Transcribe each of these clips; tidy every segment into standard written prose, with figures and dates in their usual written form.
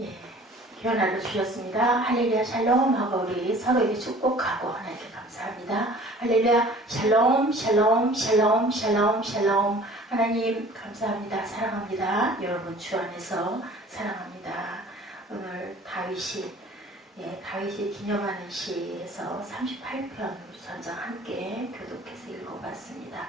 예, 귀한 하루 주셨습니다. 할렐루야 샬롬 하고 우리 서로에게 축복하고 하나님께 감사합니다. 할렐루야 샬롬 샬롬 샬롬 샬롬 샬롬. 하나님 감사합니다. 사랑합니다. 여러분 주 안에서 사랑합니다. 오늘 다윗이 기념하는 시에서 38편 우리 전장 함께 교독해서 읽어봤습니다.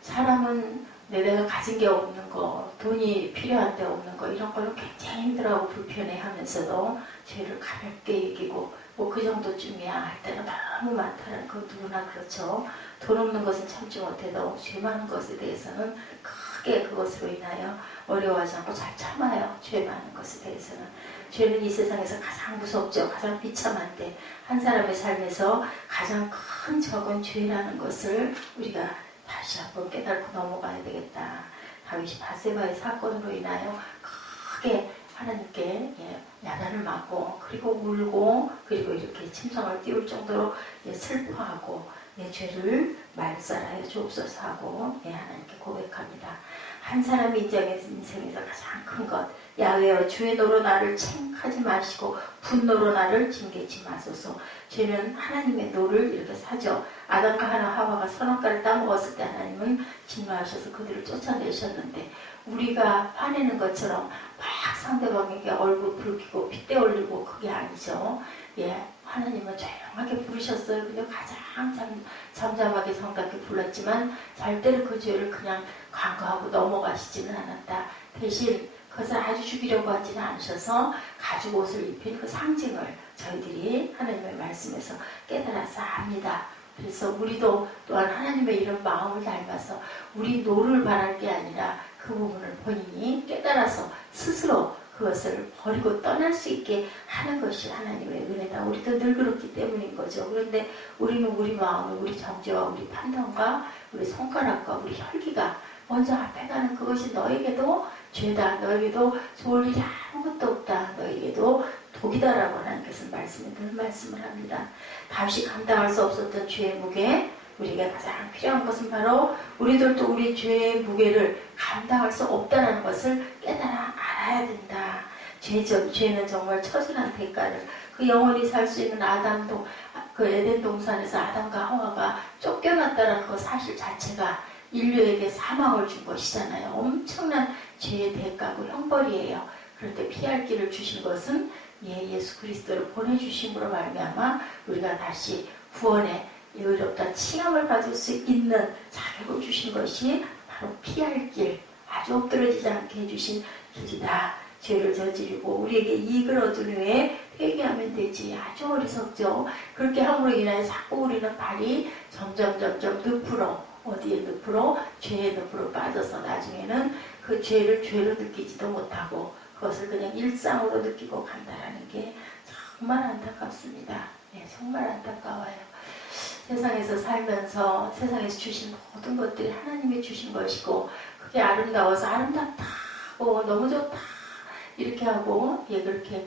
사람은 내가 가진 게 없는 거, 돈이 필요한데 없는 거, 이런 걸로 굉장히 힘들어하고 불편해 하면서도 죄를 가볍게 이기고 그 정도쯤이야 할 때가 너무 많다는 거 누구나 그렇죠. 돈 없는 것은 참지 못해도 죄 많은 것에 대해서는 크게 그것으로 인하여 어려워하지 않고 잘 참아요. 죄 많은 것에 대해서는. 죄는 이 세상에서 가장 무섭죠. 가장 비참한데 한 사람의 삶에서 가장 큰 적은 죄라는 것을 우리가 다시 한번 깨닫고 넘어가야 되겠다. 다윗이 밧세바의 사건으로 인하여 크게 하나님께 야단을 맞고 그리고 울고 그리고 이렇게 침성을 띄울 정도로 슬퍼하고 내 죄를 말살하여 주옵소서 하고 하나님께 고백합니다. 한 사람이 인생에서 가장 큰 것, 야훼여 주의 노로 나를 책하지 마시고 분노로 나를 징계치 마소서. 죄는 하나님의 노를 이렇게 사죠. 아담과 하와가 선악과를 따먹었을 때 하나님은 진노하셔서 그들을 쫓아내셨는데 우리가 화내는 것처럼 막 상대방에게 얼굴 붉히고 핏대 올리고 그게 아니죠. 하나님은 조용하게 부르셨어요. 그냥 가장 잠잠하게 정답게 불렀지만 절대로 그 죄를 그냥 간과하고 넘어가시지는 않았다. 대신 그것을 아주 죽이려고 하지는 않으셔서 가죽 옷을 입힌 그 상징을 저희들이 하나님의 말씀에서 깨달아서 압니다. 그래서 우리도 또한 하나님의 이런 마음을 닮아서 우리 노를 바랄 게 아니라 그 부분을 본인이 깨달아서 스스로 그것을 버리고 떠날 수 있게 하는 것이 하나님의 은혜다. 우리도 늘 그렇기 때문인 거죠. 그런데 우리는 우리 마음을 우리 정죄와 우리 판단과 우리 손가락과 우리 혈기가 먼저 앞에 가는 그것이 너에게도 죄다. 너에게도 좋을 일이 아무것도 없다. 너에게도 독이다라고 하는 것을 늘 말씀을 합니다. 다윗이 감당할 수 없었던 죄의 무게, 우리에게 가장 필요한 것은 바로 우리들도 우리 죄의 무게를 감당할 수 없다는 것을 깨달아 알아야 된다. 죄는 정말 처절한 대가를, 그 영원히 살 수 있는 그 에덴 동산에서 아담과 하와가 쫓겨났다는 그 사실 자체가 인류에게 사망을 준 것이잖아요. 엄청난 죄의 대가고 형벌이에요. 그런데 피할 길을 주신 것은 예수 그리스도를 보내주심으로 말미암아 우리가 다시 구원의 의롭다 칭함을 받을 수 있는 자격을 주신 것이 바로 피할 길, 아주 엎드러지지 않게 해주신 길이다. 죄를 저지르고 우리에게 이익을 얻은 후에 회개하면 되지. 아주 어리석죠. 그렇게 함으로 인하여 자꾸 우리는 발이 점점 늪으로, 어디에 늪으로? 죄의 늪으로 빠져서 나중에는 그 죄를 죄로 느끼지도 못하고 그것을 그냥 일상으로 느끼고 간다라는 게 정말 안타깝습니다. 정말 안타까워요. 세상에서 살면서 세상에서 주신 모든 것들이 하나님이 주신 것이고 그게 아름다워서 아름답다고 너무 좋다 이렇게 하고 그렇게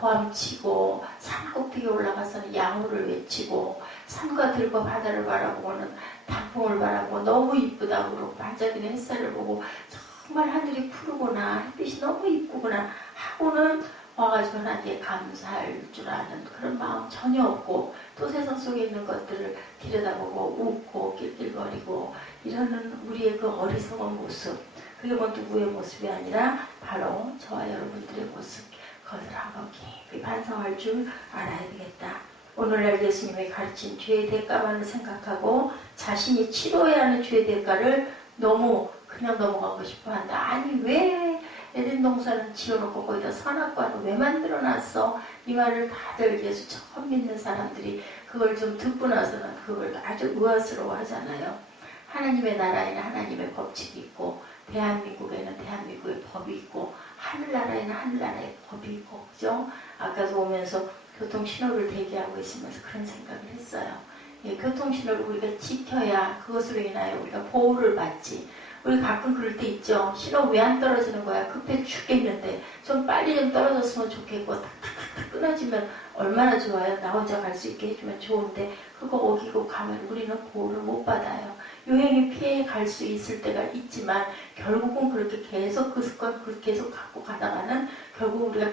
고함치고 산 꼭대기에 올라가서는 야호를 외치고 산과 들과 바다를 바라보고는 단풍을 바라보고 너무 이쁘다고 그러고 반짝이는 햇살을 보고 정말 하늘이 푸르구나 햇빛이 너무 이쁘구나 하고는 와가지고 하나님께 감사할 줄 아는 그런 마음 전혀 없고 또 세상 속에 있는 것들을 들여다보고 웃고 낄낄거리고 이러는 우리의 그 어리석은 모습, 그게 뭐 누구의 모습이 아니라 바로 저와 여러분들의 모습, 그것을 한번 깊이 반성할 줄 알아야 되겠다. 오늘날 예수님이 가르친 죄의 대가만을 생각하고 자신이 치러야 하는 죄의 대가를 너무 그냥 넘어가고 싶어 한다. 아니 왜 에덴 동산은 지어놓고 거기다 선악과는 왜 만들어놨어? 이 말을 다들 예수 처음 믿는 사람들이 그걸 좀 듣고 나서는 그걸 아주 의아스러워 하잖아요. 하나님의 나라에는 하나님의 법칙이 있고 대한민국에는 대한민국의 법이 있고 하늘나라에는 하늘나라의 법이 있고 그죠? 아까도 오면서 교통신호를 대기하고 있으면서 그런 생각을 했어요. 교통신호를 우리가 지켜야 그것으로 인하여 우리가 보호를 받지. 우리 가끔 그럴 때 있죠. 신호 왜 안 떨어지는 거야? 급해 죽겠는데 좀 빨리 좀 떨어졌으면 좋겠고 탁탁탁 끊어지면 얼마나 좋아요. 나 혼자 갈 수 있게 해주면 좋은데 그거 어기고 가면 우리는 보호를 못 받아요. 유행이 피해 갈 수 있을 때가 있지만 결국은 그렇게 계속 그 습관 계속 갖고 가다가는 결국 우리가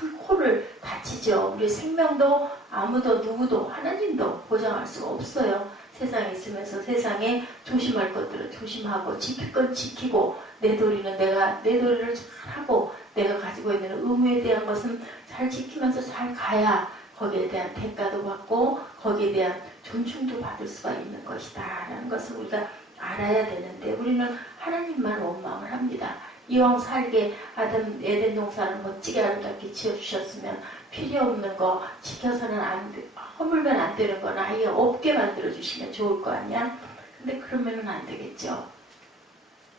큰 코를 다치죠. 우리 생명도 아무도 누구도 하나님도 보장할 수가 없어요. 세상에 있으면서 세상에 조심할 것들은 조심하고 지킬 건 지키고 내 도리는 내 도리를 잘하고 내가 가지고 있는 의무에 대한 것은 잘 지키면서 잘 가야 거기에 대한 대가도 받고 거기에 대한 존중도 받을 수가 있는 것이다 라는 것을 우리가 알아야 되는데 우리는 하나님만 원망을 합니다. 이왕 살게 에덴 동산을 멋지게 아름답게 지어주셨으면 필요 없는 거 지켜서는 허물면 안 되는 건 아예 없게 만들어주시면 좋을 거 아니야? 근데 그러면은 안 되겠죠.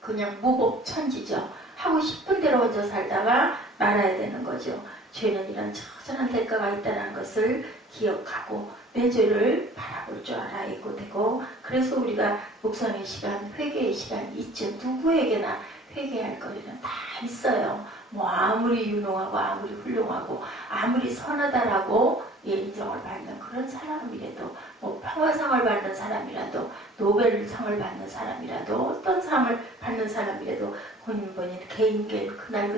그냥 무법천지죠. 하고 싶은 대로 혼자 살다가 말아야 되는 거죠. 죄는 이런 처절한 대가가 있다는 것을 기억하고 내 죄를 바라볼 줄 알아야 되고 그래서 우리가 묵상의 시간, 회개의 시간이 있죠. 누구에게나 회개할 거리는 다 있어요. 뭐 아무리 유능하고 아무리 훌륭하고 아무리 선하다라고 인정을 받는 그런 사람이라도 뭐 평화상을 받는 사람이라도 노벨상을 받는 사람이라도 어떤 상을 받는 사람이라도 본인 개인 그날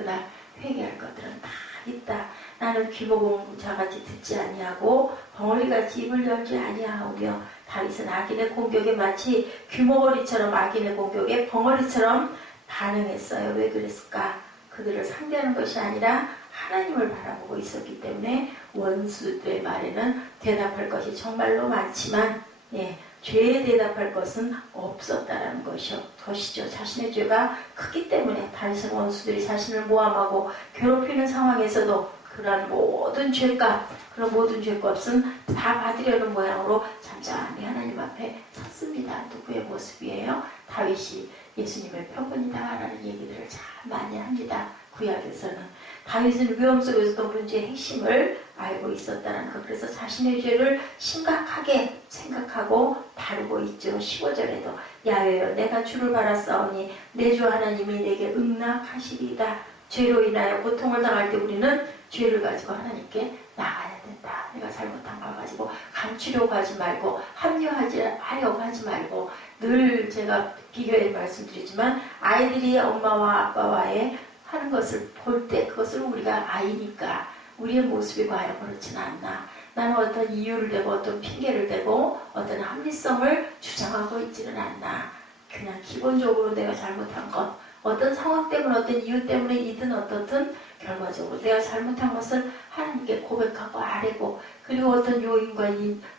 회개할 것들은 다 있다. 나는 귀모공자같이 듣지 아니하고 벙어리같이 입을 열지 아니하오며 다윗은 악인의 공격에 마치 귀머거리처럼 악인의 공격에 벙어리처럼 반응했어요. 왜 그랬을까? 그들을 상대하는 것이 아니라 하나님을 바라보고 있었기 때문에 원수들의 말에는 대답할 것이 정말로 많지만 죄에 대답할 것은 없었다라는 것이죠. 자신의 죄가 크기 때문에 다윗은 원수들이 자신을 모함하고 괴롭히는 상황에서도 그러한 모든 죄값, 그런 모든 죄값은 다 받으려는 모양으로 잠잠히 하나님 앞에 섰습니다. 누구의 모습이에요? 다윗이 예수님의 표본이다라는 얘기들을 참 많이 합니다. 구약에서는 다윗은 위험 속에서도 문제의 핵심을 알고 있었다는 것. 그래서 자신의 죄를 심각하게 생각하고 다루고 있죠. 15절에도 야훼여 내가 주를 바라싸우니 내 주 하나님이 내게 응낙하시리이다. 죄로 인하여 고통을 당할 때 우리는 죄를 가지고 하나님께 나가야 된다. 내가 잘못한 걸 가지고 감추려고 하지 말고 합리화하려고 하지 말고 늘 제가 비교해 말씀드리지만 아이들이 엄마와 아빠와의 하는 것을 볼 때 그것을 우리가 아이니까 우리의 모습이 과연 그렇지는 않나. 나는 어떤 이유를 대고 어떤 핑계를 대고 어떤 합리성을 주장하고 있지는 않나. 그냥 기본적으로 내가 잘못한 것 어떤 상황 때문에 어떤 이유 때문에이든 어떻든 결과적으로 내가 잘못한 것을 하나님께 고백하고 아뢰고 그리고 어떤 요인과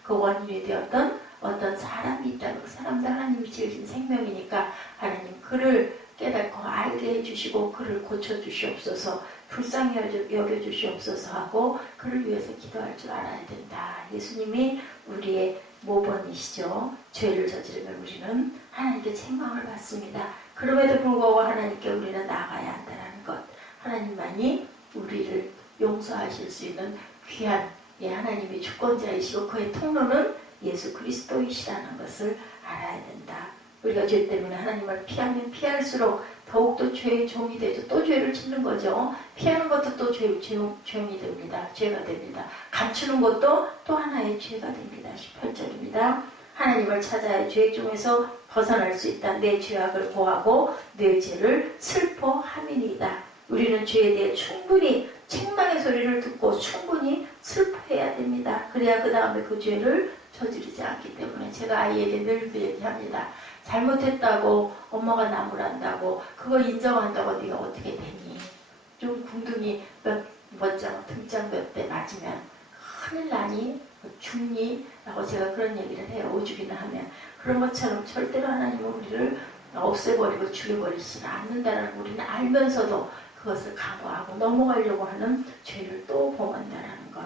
그 원인이 되었던 어떤 사람이 있다고 그 사람도 하나님이 지으신 생명이니까 하나님 그를 깨닫고 알게 해주시고 그를 고쳐주시옵소서 불쌍히 여겨주시옵소서 하고 그를 위해서 기도할 줄 알아야 된다. 예수님이 우리의 모범이시죠. 죄를 저지르면 우리는 하나님께 책망을 받습니다. 그럼에도 불구하고 하나님께 우리는 나가야 한다는 것. 하나님만이 우리를 용서하실 수 있는 귀한 하나님이 주권자이시고 그의 통로는 예수 그리스도이시라는 것을 알아야 된다. 우리가 죄 때문에 하나님을 피하면 피할수록 더욱더 죄의 종이 되죠. 또 죄를 짓는 거죠. 피하는 것도 또 죄용이 됩니다. 죄가 됩니다. 감추는 것도 또 하나의 죄가 됩니다. 18절입니다. 하나님을 찾아야 죄 중에서 벗어날 수 있다. 내 죄악을 고하고 내 죄를 슬퍼함이니이다. 우리는 죄에 대해 충분히 책망의 소리를 듣고 충분히 슬퍼해야 됩니다. 그래야 그 다음에 그 죄를 저지르지 않기 때문에 제가 아이에게 늘 얘기합니다. 잘못했다고 엄마가 나무란다고 그거 인정한다고 네가 어떻게 되니? 좀 궁둥이 등짝 몇 대 맞으면 큰일 나니? 죽니? 라고 제가 그런 얘기를 해요. 오죽이나 하면. 그런 것처럼 절대로 하나님은 우리를 없애버리고 죽여버리지는 않는다는 우리는 알면서도 그것을 강구하고 넘어가려고 하는 죄를 또 범한다는 것.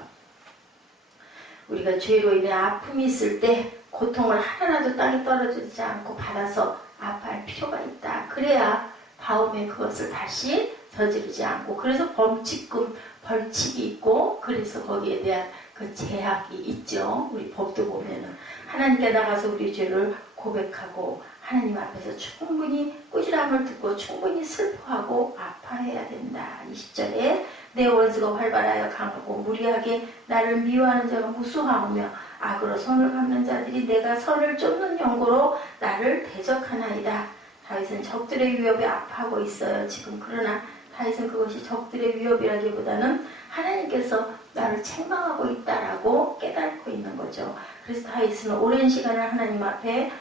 우리가 죄로 인해 아픔이 있을 때 고통을 하나라도 땅에 떨어지지 않고 받아서 아파할 필요가 있다. 그래야 다음에 그것을 다시 저지르지 않고 그래서 벌칙이 있고 그래서 거기에 대한 그 제약이 있죠. 우리 법도 보면은 하나님께 나가서 우리 죄를 고백하고 하나님 앞에서 충분히 꾸지람을 듣고 충분히 슬퍼하고 아파해야 된다. 20절에 내 원수가 활발하여 강하고 무리하게 나를 미워하는 자가 무수하오며 악으로 손을 갚는 자들이 내가 선을 쫓는 연고로 나를 대적하나이다. 다윗은 적들의 위협에 아파하고 있어요. 지금 그러나 다윗은 그것이 적들의 위협이라기보다는 하나님께서 나를 책망하고 있다라고 깨닫고 있는 거죠. 그래서 다윗은 오랜 시간을 하나님 앞에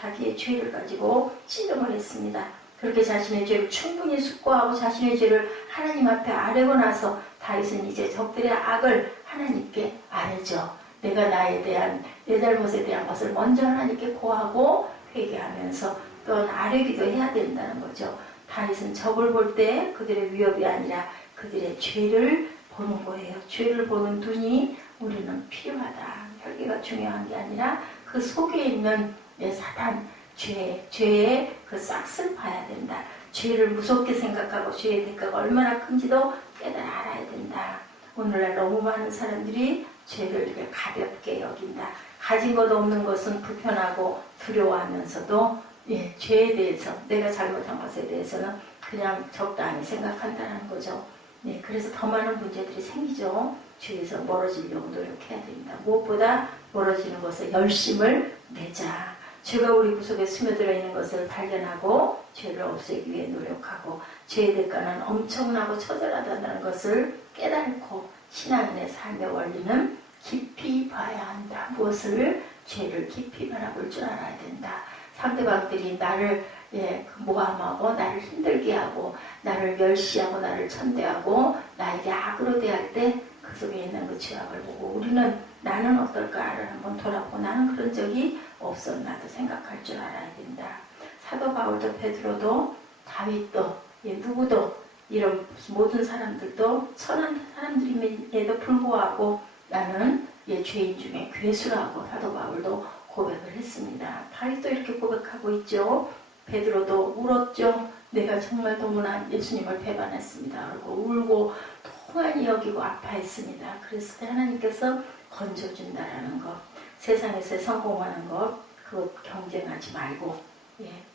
자기의 죄를 가지고 씨름을 했습니다. 그렇게 자신의 죄를 충분히 숙고하고 자신의 죄를 하나님 앞에 아뢰고 나서 다윗은 이제 적들의 악을 하나님께 아뢰죠. 내가 나에 대한 내 잘못에 대한 것을 먼저 하나님께 고하고 회개하면서 또한 아뢰기도 해야 된다는 거죠. 다윗은 적을 볼 때 그들의 위협이 아니라 그들의 죄를 보는 거예요. 죄를 보는 눈이 우리는 필요하다. 혈기가 중요한 게 아니라 그 속에 있는 내 사단, 죄의 그 싹을 봐야 된다. 죄를 무섭게 생각하고 죄의 대가가 얼마나 큰지도 깨달아 알아야 된다. 오늘날 너무 많은 사람들이 죄를 이렇게 가볍게 여긴다. 가진 것 없는 것은 불편하고 두려워하면서도 죄에 대해서 내가 잘못한 것에 대해서는 그냥 적당히 생각한다는 거죠. 그래서 더 많은 문제들이 생기죠. 죄에서 멀어지려고 노력해야 됩니다. 무엇보다 멀어지는 것에 열심을 내자. 죄가 우리 구석에 스며들어 있는 것을 발견하고 죄를 없애기 위해 노력하고 죄의 대가는 엄청나고 처절하다는 것을 깨닫고 신앙인의 삶의 원리는 깊이 봐야 한다. 무엇을? 죄를 깊이 바라볼 줄 알아야 된다. 상대방들이 나를 모함하고 나를 힘들게 하고 나를 멸시하고 나를 천대하고 나에게 악으로 대할 때 그 속에 있는 그 죄악을 보고 우리는 나는 어떨까를 한번 돌아보고 나는 그런 적이 없었나도 생각할 줄 알아야 된다. 사도 바울도 베드로도 다윗도 누구도 이런 모든 사람들도 선한 사람들임에도 불구하고 나는 죄인 중에 괴수라고 사도 바울도 고백을 했습니다. 다윗도 이렇게 고백하고 있죠. 베드로도 울었죠. 내가 정말 너무나 예수님을 배반했습니다. 그리고 울고 통한히 여기고 아파했습니다. 그랬을 때 하나님께서 건져준다라는 것, 세상에서 성공하는 것, 그것 경쟁하지 말고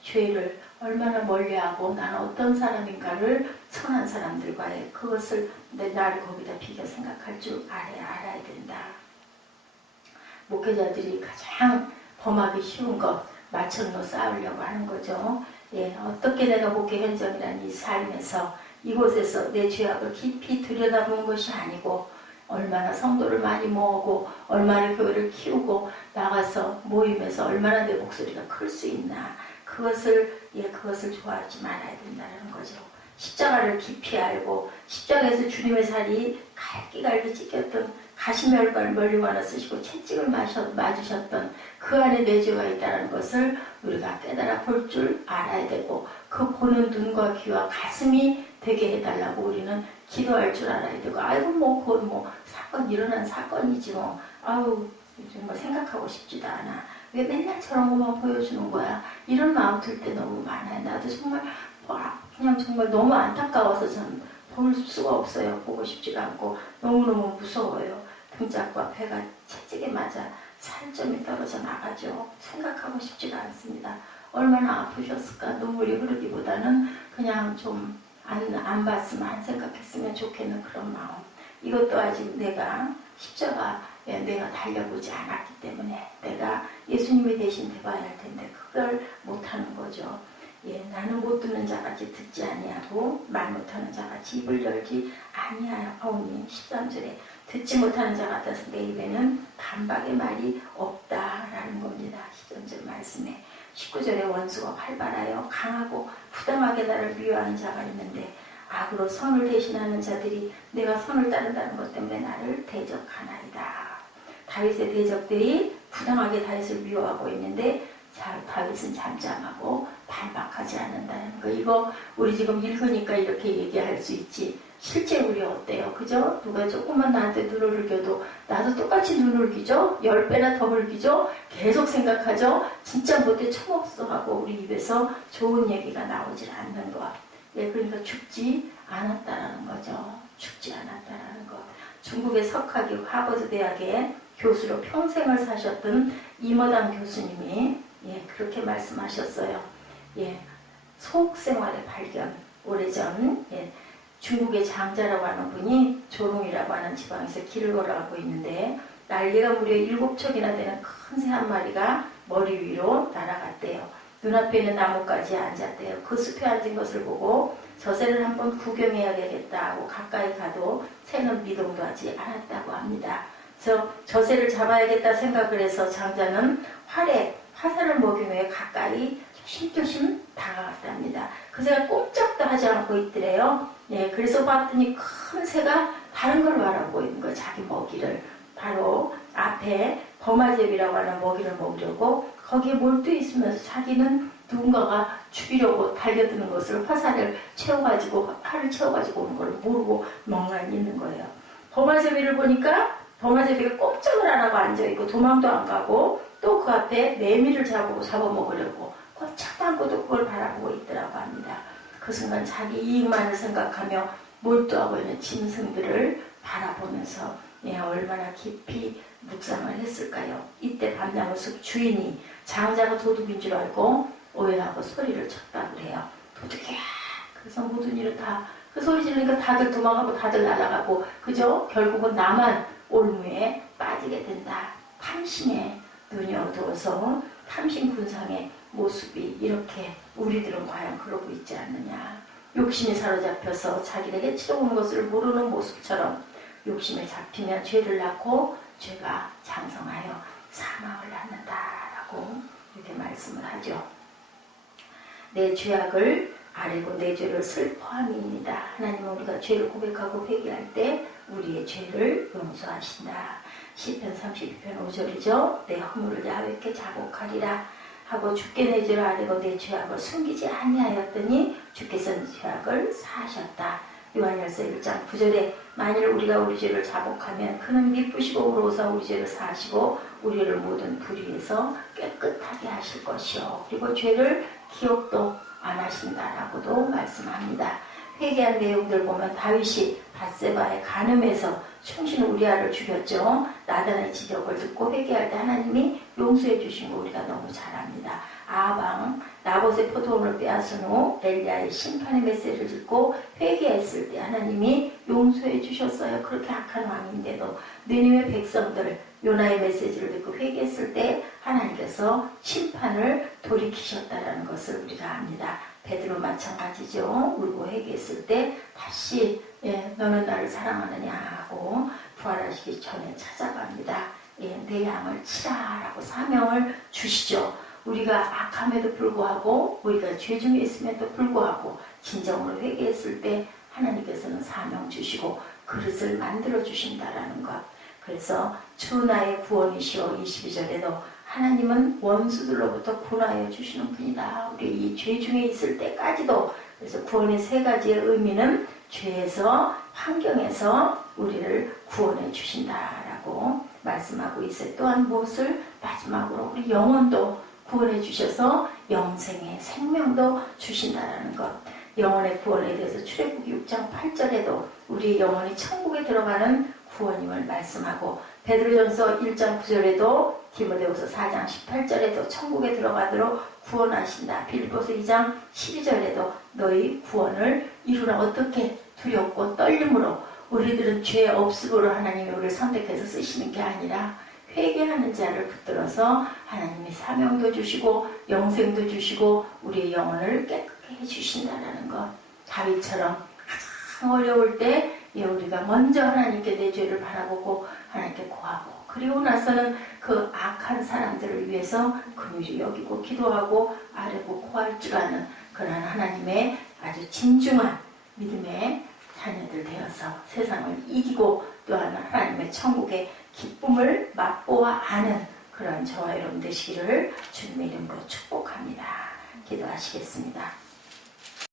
죄를 얼마나 멀리하고 나는 어떤 사람인가를 선한 사람들과의 그것을 나를 거기다 비교 생각할 줄 알아야 된다. 목회자들이 가장 범하기 쉬운 것 마천로 쌓으려고 하는 거죠. 어떻게 내가 목회 현장이라는 이 삶에서 이곳에서 내 죄악을 깊이 들여다본 것이 아니고 얼마나 성도를 많이 모으고 얼마나 교회를 키우고 나가서 모임에서 얼마나 내 목소리가 클 수 있나 그것을 좋아하지 말아야 된다는 거죠. 십자가를 깊이 알고 십자가에서 주님의 살이 갈기갈기 찢겼던 가시멸관 멀리관을 쓰시고 채찍을 맞으셨던 그 안에 내 죄가 있다는 것을 우리가 깨달아 볼 줄 알아야 되고 그 보는 눈과 귀와 가슴이 되게 해달라고 우리는 기도할 줄 알아야 되고 아이고 그건 일어난 사건이지 아우 정말 생각하고 싶지도 않아. 왜 맨날 저런 것만 보여주는 거야. 이런 마음 들 때 너무 많아요. 나도 정말 그냥 정말 너무 안타까워서 전 볼 수가 없어요. 보고 싶지가 않고 너무너무 무서워요. 등짝과 배가 채찍에 맞아 살점이 떨어져 나가죠. 생각하고 싶지가 않습니다. 얼마나 아프셨을까. 눈물이 흐르기보다는 그냥 좀 안 봤으면 안 생각했으면 좋겠는 그런 마음. 이것도 아직 내가 십자가에 내가 달려보지 않았기 때문에 내가 예수님이 대신 돼봐야 할 텐데 그걸 못하는 거죠. 나는 못 듣는 자같이 듣지 아니하고 말 못하는 자같이 입을 열지 아니하오니 13절에 듣지 못하는 자 같아서 내 입에는 반박의 말이 없다라는 겁니다. 13절 말씀에 19절에 원수가 활발하여 강하고 부당하게 나를 미워하는 자가 있는데 악으로 선을 대신하는 자들이 내가 선을 따른다는 것 때문에 나를 대적하나이다. 다윗의 대적들이 부당하게 다윗을 미워하고 있는데 다윗은 잠잠하고 반박하지 않는다는 거. 이거 우리 지금 읽으니까 이렇게 얘기할 수 있지. 실제 우리 어때요? 그죠? 누가 조금만 나한테 눈을 흘겨도 나도 똑같이 눈을 흘기죠? 10배나 더 흘기죠? 계속 생각하죠? 진짜 못돼 처먹어 하고 우리 입에서 좋은 얘기가 나오질 않는 것. 그러니까 죽지 않았다라는 거죠. 죽지 않았다라는 것. 중국의 석학이 하버드 대학의 교수로 평생을 사셨던 이머당 교수님이 그렇게 말씀하셨어요. 소옥생활의 발견. 오래전 중국의 장자라고 하는 분이 조롱이라고 하는 지방에서 길을 걸어가고 있는데 날개가 무려 7척이나 되는 큰 새 한 마리가 머리 위로 날아갔대요. 눈앞에 있는 나뭇가지에 앉았대요. 그 숲에 앉은 것을 보고 저새를 한번 구경해야 되겠다 하고 가까이 가도 새는 미동도 하지 않았다고 합니다. 그래서 저새를 잡아야겠다 생각을 해서 장자는 화살을 먹인 후에 가까이 조심조심 다가갔답니다. 그 새가 꼼짝도 하지 않고 있더래요. 예, 그래서 봤더니 큰 새가 다른 걸 바라보고 있는 거예요. 자기 먹이를. 바로 앞에 버마제비라고 하는 먹이를 먹으려고 거기에 몰두해 있으면서 자기는 누군가가 죽이려고 달려드는 것을 화살을 채워가지고 활을 채워가지고 오는 걸 모르고 멍하니 있는 거예요. 버마제비를 보니까 버마제비가 꼼짝을 안 하고 앉아있고 도망도 안 가고 또 그 앞에 매미를 잡아먹으려고 꼼짝도 않고도 그걸 바라보고 있더라고 합니다. 그 순간 자기 이익만을 생각하며 몰두하고 있는 짐승들을 바라보면서 얼마나 깊이 묵상을 했을까요? 이때 밤나무숲 주인이 장자가 도둑인 줄 알고 오해하고 소리를 쳤다고 그래요. 도둑이야. 그래서 모든 일을 다 그 소리 지르니까 다들 도망가고 다들 날아가고 그죠? 결국은 나만 올무에 빠지게 된다. 탐심에 눈이 어두워서 탐심 군상의 모습이 이렇게 우리들은 과연 그러고 있지 않느냐. 욕심이 사로잡혀서 자기를 해치러 오는 것을 모르는 모습처럼 욕심에 잡히면 죄를 낳고 죄가 장성하여 사망을 낳는다라고 이렇게 말씀을 하죠. 내 죄악을 아뢰고 내 죄를 슬퍼함입니다. 하나님은 우리가 죄를 고백하고 회개할 때 우리의 죄를 용서하신다. 시편 32편 5절이죠. 내 허물을 야훼께 자복하리라 하고 주께 내 죄를 아뢰고 내 죄악을 숨기지 아니하였더니 주께서 내 죄악을 사하셨다. 요한일서 1장 9절에 만일 우리가 우리 죄를 자복하면 그는 미쁘시고 의로우사 우리 죄를 사하시고 우리를 모든 불의에서 깨끗하게 하실 것이요 그리고 죄를 기억도 안 하신다라고도 말씀합니다. 회개한 내용들 보면 다윗이 밧세바의 간음에서 충신 우리아를 죽였죠. 나단의 지적을 듣고 회개할 때 하나님이 용서해 주신 거 우리가 너무 잘 압니다. 아방 나봇의 포도원을 빼앗은 후 엘리야의 심판의 메시지를 듣고 회개했을 때 하나님이 용서해 주셨어요. 그렇게 악한 왕인데도 느니웨 백성들 요나의 메시지를 듣고 회개했을 때 하나님께서 심판을 돌이키셨다는 것을 우리가 압니다. 베드로 마찬가지죠. 울고 회개했을 때 다시 너는 나를 사랑하느냐 하고 부활하시기 전에 찾아갑니다. 내 양을 치라라고 사명을 주시죠. 우리가 악함에도 불구하고 우리가 죄 중에 있음에도 불구하고 진정으로 회개했을 때 하나님께서는 사명 주시고 그릇을 만들어 주신다라는 것. 그래서 주 나의 구원이시오 22절에도 하나님은 원수들로부터 구원하여 주시는 분이다. 우리 이 죄 중에 있을 때까지도. 그래서 구원의 세 가지의 의미는 죄에서 환경에서 우리를 구원해 주신다라고 말씀하고 있어요. 또한 무엇을 마지막으로 우리 영혼도 구원해 주셔서 영생의 생명도 주신다라는 것. 영혼의 구원에 대해서 출애굽기 6장 8절에도 우리 영혼이 천국에 들어가는 구원임을 말씀하고 베드로전서 1장 9절에도 디모데후서 4장 18절에도 천국에 들어가도록 구원하신다. 빌립보서 2장 12절에도 너희 구원을 이루라. 어떻게 두렵고 떨림으로 우리들은 죄 없음으로 하나님이 우리를 선택해서 쓰시는 게 아니라 회개하는 자를 붙들어서 하나님이 사명도 주시고 영생도 주시고 우리의 영혼을 깨끗게 해주신다는 것. 다윗처럼 가장 어려울 때 우리가 먼저 하나님께 내 죄를 바라보고 하나님께 구하고 그리고 나서는 그 악한 사람들을 위해서 긍휼히 여기고 기도하고 아뢰고 구할 줄 아는 그런 하나님의 아주 진중한 믿음의 자녀들 되어서 세상을 이기고 또한 하나님의 천국의 기쁨을 맛보아 아는 그런 저와 여러분 되시기를 주님의 이름으로 축복합니다. 기도하시겠습니다.